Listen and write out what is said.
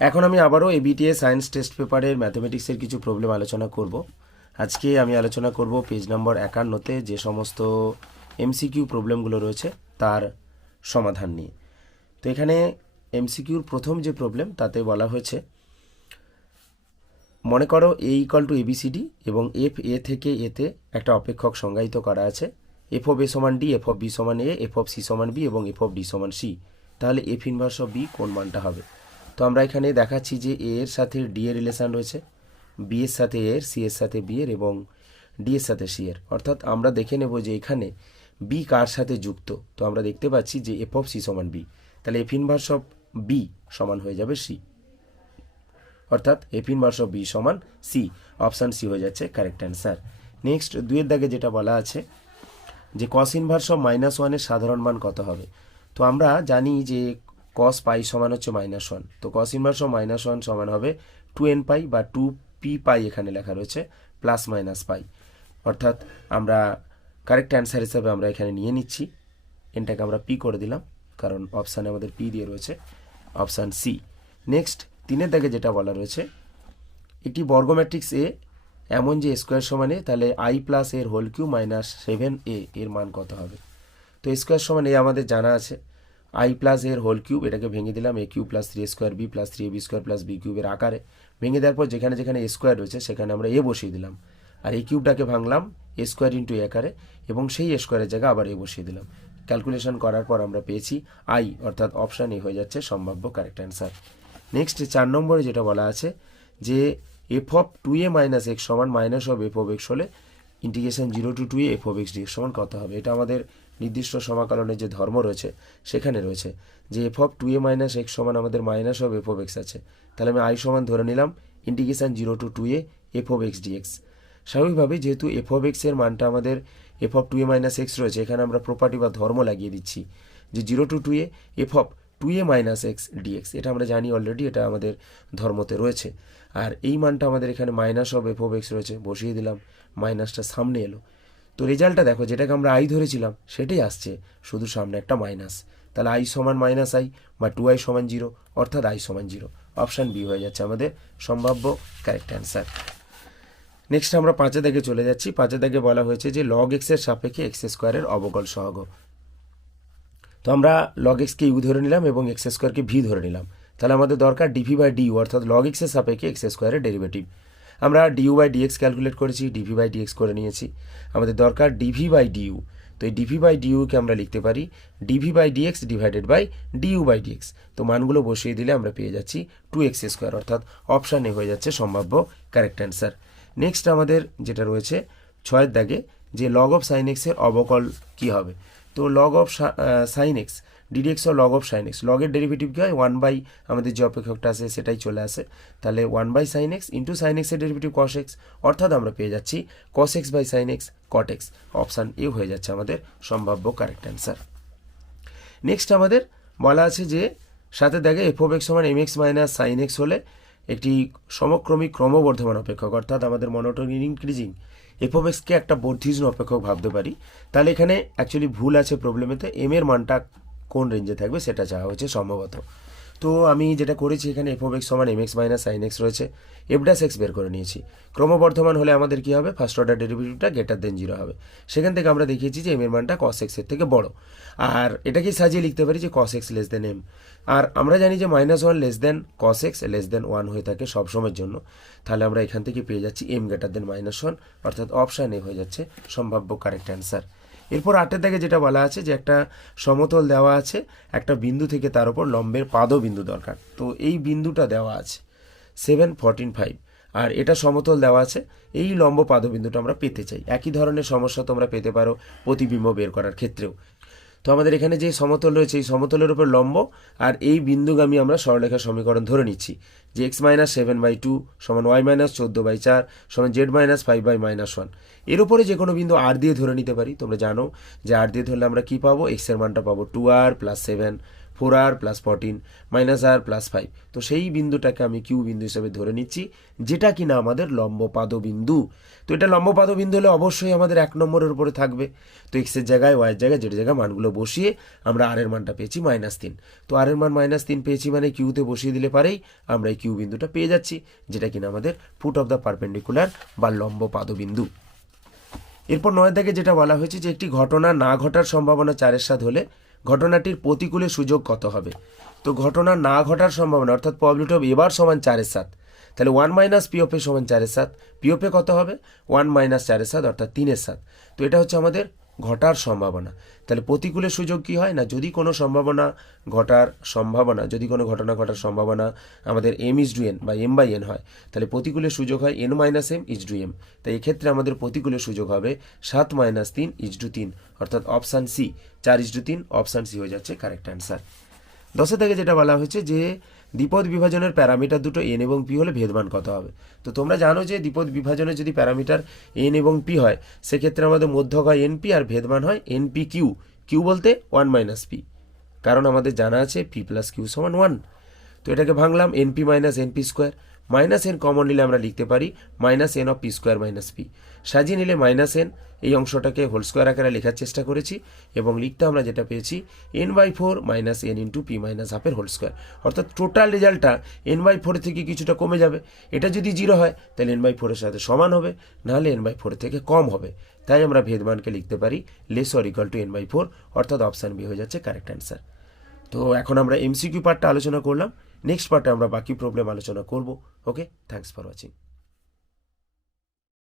এখন আমি আবারও এবিটিএ সায়েন্স টেস্ট পেপারের ম্যাথমেটিক্সের কিছু প্রবলেম আলোচনা করব। আজকে আমি আলোচনা করব পেজ নম্বর 51-তে যে সমস্ত এমসিকিউ প্রবলেমগুলো রয়েছে তার সমাধান নিয়ে। তো এখানে এমসিকিউর প্রথম যে প্রবলেম তাতে বলা হয়েছে, মনে করো এ ইকুয়াল টু এবিসিডি এবং এফ এ থেকে এতে একটা অপেক্ষক সংজ্ঞায়িত করা আছে, এফ অফ এ সমান ডি, এফ অফ বি সমান এ, এফ অফ সি সমান বি এবং এফ অফ ডি সমান সি। তাহলে এফ ইনভার্স অফ বি কোন মানটা হবে? তো আমরা এখানে দেখাচ্ছি যে এ এর সাথে ডি এর রিলেশান রয়েছে, বি এর সাথে এ এর, সি এর সাথে বি এর এবং ডি এর সাথে সি এর। অর্থাৎ আমরা দেখে নেব যে এখানে বি কার সাথে যুক্ত। তো আমরা দেখতে পাচ্ছি যে এফ অফ সি সমান বি, তাহলে এফ ইনভার্স অফ বি সমান হয়ে যাবে সি, অর্থাৎ এফ ইনভার্স অফ বি সমান সি। অপশান সি হয়ে যাচ্ছে কারেক্ট অ্যান্সার। নেক্সট দুইয়ের দাগে যেটা বলা আছে যে কস ইনভার্স অফ -1-এর সাধারণ মান কত হবে? তো আমরা জানি যে কস পাই সমান হচ্ছে -1, তো কস ইনভার্স অফ -1 সমান হবে 2n পাই বা 2p পাই, এখানে লেখা রয়েছে প্লাস মাইনাস পাই। অর্থাৎ আমরা কারেক্ট অ্যান্সার হিসাবে আমরা এখানে নিয়ে নিচ্ছি, এনটাকে আমরা পি করে দিলাম কারণ অপশানে আমাদের পি দিয়ে রয়েছে, অপশান সি। নেক্সট তিনের দাগে যেটা বলা রয়েছে, একটি বর্গ ম্যাট্রিক্স এ এমন যে স্কোয়ার সমান এ, তাহলে আই প্লাস এর হোল কিউ মাইনাস 7a এর মান কত হবে? তো স্কোয়ার সমান এ আমাদের জানা আছে, আই প্লাস এর হোল কিউব, এটাকে ভেঙে দিলাম A cube plus 3a² B plus 3ab² plus B কিউবের আকারে। ভেঙে দেওয়ার পর যেখানে যেখানে স্কোয়ার রয়েছে সেখানে আমরা এ বসিয়ে দিলাম, আর এই কিউবটাকে ভাঙলাম এ স্কোয়ার ইন্টু এ আকারে এবং সেই স্কোয়ারের জায়গায় আবার এ বসিয়ে দিলাম। ক্যালকুলেশন করার পর আমরা পেয়েছি আই, অর্থাৎ অপশান এ হয়ে যাচ্ছে সম্ভাব্য কারেক্ট অ্যান্সার। নেক্সট 4 নম্বরে যেটা বলা আছে যে F of 2a minus x সমান minus of F of X হলে integration 0 to 2a F of X D সমান কত হবে? এটা আমাদের নির্দিষ্ট সমাকলনের যে ধর্ম রয়েছে সেখানে রয়েছে যে F of 2a minus x সমান আমাদের minus of F of x আছে, তাহলে আমি আই সমান ধরে নিলাম integration 0 to 2a F of x dx. স্বাভাবিকভাবে যেহেতু এফ অফ এক্স এর মানটা আমাদের F of 2a minus x রয়েছে, এখানে আমরা প্রপার্টি বা ধর্ম লাগিয়ে দিচ্ছি যে 0 to 2a F of 2a minus x dx. এটা আমরা জানি অলরেডি, এটা আমাদের ধর্মতে রয়েছে। আর এই মানটা আমাদের এখানে minus of F of x রয়েছে, বসিয়ে দিলাম, মাইনাসটা সামনে এলো। তো রেজাল্টটা দেখো, যেটাকে আমরা আই ধরেছিলাম সেটাই আসছে, শুধু সামনে একটা মাইনাস। তাহলে আই সমান মাইনাস আই বা 2i সমান 0, অর্থাৎ আই সমান 0। অপশান বি হয়ে যাচ্ছে আমাদের সম্ভাব্য কারেক্ট অ্যান্সার। নেক্সট আমরা 5 দাগে চলে যাচ্ছি। 5 দাগে বলা হয়েছে যে লগ এক্সের সাপেক্ষে এক্স স্কোয়ারের অবকল সহগ। তো আমরা লগ এক্সকে ইউ ধরে নিলাম এবং এক্স স্কোয়ারকে ভি ধরে নিলাম, তাহলে আমাদের দরকার ডিভি বাই ডিউ, অর্থাৎ লগ এক্সের সাপেক্ষে এক্স স্কোয়ারের ডেরিভেটিভ। আমরা ডিউ বাই ডিএক্স ক্যালকুলেট করেছি, ডিভি বাই ডিএক্স করে নিয়েছি, আমাদের দরকার ডিভি বাই ডিউ। তো এই ডিভি বাই ডিউকে আমরা লিখতে পারি dv by dx divided by du by dx. তো মানগুলো বসিয়ে দিলে আমরা পেয়ে যাচ্ছি 2x স্কোয়ার, অর্থাৎ অপশান এ হয়ে যাচ্ছে সম্ভাব্য কারেক্ট অ্যান্সার। নেক্সট আমাদের যেটা রয়েছে 6 দাগে যে লগ অফ সাইন এক্সের অবকল কি হবে? তো log of sine X D D X ও লগ অফ সাইন এক্স, লগের ডেরিভেটিভ কী হয়? 1 বাই আমাদের যে অপেক্ষকটা আছে সেটাই চলে আসে, তাহলে 1 by sine X into sine এক্সের ডেরিভেটিভ কস এক্স, অর্থাৎ আমরা পেয়ে যাচ্ছি cos X by sine X cot X. Option A হয়ে যাচ্ছে আমাদের সম্ভাব্য কারেক্ট অ্যান্সার। নেক্সট আমাদের বলা আছে যে 7 দাগে এফ অফ এক্স সমান m x minus sine x হলে একটি সমক্রমিক ক্রমবর্ধমান অপেক্ষক, অর্থাৎ আমাদের মনোটোনিক ইনক্রিজিং এফ অফ এক্সকে একটা বর্ধিষ্ণু অপেক্ষক ভাবতে পারি। তাহলে এখানে অ্যাকচুয়ালি ভুল আছে প্রবলেমেতে, এম এর মানটা কোন রেঞ্জে থাকবে সেটা চাওয়া হয়েছে সম্ভবত। তো আমি যেটা করেছি এখানে এফ অফ এক্স সমান m x minus sine x রয়েছে, এফ ড্যাশ এক্স বের করে নিয়েছি। ক্রমবর্ধমান হলে আমাদের কি হবে? ফার্স্ট অর্ডার ডেরিভেটিভটা গ্রেটার দেন 0 হবে। সেখান থেকে আমরা দেখিয়েছি যে এম এর মানটা কস এক্সের থেকে বড়, আর এটাকেই সাজিয়ে লিখতে পারি যে cos x less than M. আর আমরা জানি যে -1 less than cos x less than 1 হয়ে থাকে সবসময়ের জন্য, তাহলে আমরা এখান থেকে পেয়ে যাচ্ছি এম গ্রেটার দেন -1, অর্থাৎ অপশান এ হয়ে যাচ্ছে সম্ভাব্য কারেক্ট অ্যান্সার। এরপর 8 দাগে যেটা বলা আছে যে একটা সমতল দেওয়া আছে, একটা বিন্দু থেকে তার উপর লম্বের পাদবিন্দু দরকার। তো এই বিন্দুটা দেওয়া আছে 7, 14, 5, আর এটা সমতল দেওয়া আছে, এই লম্ব পাদবিন্দুটা আমরা পেতে চাই। একই ধরনের সমস্যা তোমরা পেতে পারো প্রতিবিম্ব বের করার ক্ষেত্রেও। তো আমাদের এখানে যে সমতল রয়েছে এই সমতলের উপর লম্ব আর এই বিন্দুগামী আমরা সরলরেখা সমীকরণ ধরে নিচ্ছি যে এক্স মাইনাস 7/2 সমান ওয়াই মাইনাস 14/4 সমান জেড মাইনাস 5/-1। এর উপরে যে কোনো বিন্দু আর দিয়ে ধরে নিতে পারি। তোমরা জানো যে আর দিয়ে ধরলে আমরা কি পাবো? এক্সের মানটা পাবো 2r + 7, 4r প্লাস 14 মাইনাস আর প্লাস 5। তো সেই বিন্দুটাকে আমি কিউ বিন্দু হিসেবে ধরে নিচ্ছি, যেটা কিনা আমাদের লম্বপাদ বিন্দু। তো এটা লম্বপাদ বিন্দু হলে অবশ্যই আমাদের 1 নম্বরের উপরে থাকবে। তো এক্সের জায়গায় ওয়াইয়ের জায়গায় যেটা জায়গায় মানগুলো বসিয়ে আমরা আর এর মানটা পেয়েছি -3। তো আর এর মান -3 পেয়েছি মানে কিউতে বসিয়ে দিলে পারেই আমরা এই কিউ বিন্দুটা পেয়ে যাচ্ছি, যেটা কিনা আমাদের ফুট অফ দ্য পারপেন্ডিকুলার বা লম্বপাদ বিন্দু। এরপর 9 দাগে যেটা বলা হয়েছে যে একটি ঘটনা না ঘটার সম্ভাবনা 4/7 হলে ঘটনাটির প্রতিকূলে সুযোগ কত হবে। তো ঘটনা না ঘটার সম্ভাবনা অর্থাৎ প্রবাবিলিটি অফ এবার সমান 4/7, তাহলে 1 মাইনাস পি অফ এ সমান 4/7। পি অফ এ কত হবে 1 মাইনাস 4/7 অর্থাৎ 3/7। তো এটা হচ্ছে আমাদের ঘটার সম্ভাবনা। তাহলে প্রতিকূলের সুযোগ কি হয় না, যদি কোনো যদি কোনো ঘটনা ঘটার সম্ভাবনা আমাদের m ইজ টু n বা m/n হয়, তাহলে প্রতিকূলের সুযোগ হয় n minus m is to m। তাই এক্ষেত্রে আমাদের প্রতিকূলের সুযোগ হবে 7 মাইনাস 3 ইজ টু 3 অর্থাৎ option C 4 is to 3, option C হয়ে যাচ্ছে কারেক্ট অ্যান্সার। 10 থেকে যেটা বলা হয়েছে যে দ্বিপদ বিভাজনের প্যারামিটার দুটো এন এবং পি হলে ভেদমান কত হবে। তো তোমরা জানো যে দ্বিপদ বিভাজনের যদি প্যারামিটার এন এবং পি হয়, সেক্ষেত্রে আমাদের মধ্যক হয় এনপি আর ভেদমান হয় এনপি কিউ। কিউ বলতে 1 মাইনাস পি, কারণ আমাদের জানা আছে পি প্লাস কিউ সমান 1। তো এটাকে ভাঙলাম NP minus NP square, minus N common নিলে আমরা লিখতে পারি minus N of P square minus P. সাজিয়ে নিলে মাইনাস এন, এই অংশটাকে হোল স্কোয়ার আকারে লেখার চেষ্টা করেছি এবং লিখতে আমরা যেটা পেয়েছি n/4 minus N into P minus হাফের হোল স্কোয়ার। অর্থাৎ টোটাল রেজাল্টটা n/4 থেকে কিছুটা কমে যাবে। এটা যদি 0 হয় তাহলে n/4 এর সাথে সমান হবে, নাহলে n/4 থেকে কম হবে। তাই আমরা ভেদমানকে লিখতে পারি less or equal to n/4, অর্থাৎ অপশান বি হয়ে যাচ্ছে কারেক্ট অ্যান্সার। তো এখন আমরা এমসিকিউ পার্টটা আলোচনা করলাম, নেক্সট পার্টে আমরা বাকি প্রবলেম আলোচনা করব। ওকে, থ্যাঙ্কস ফর ওয়াচিং।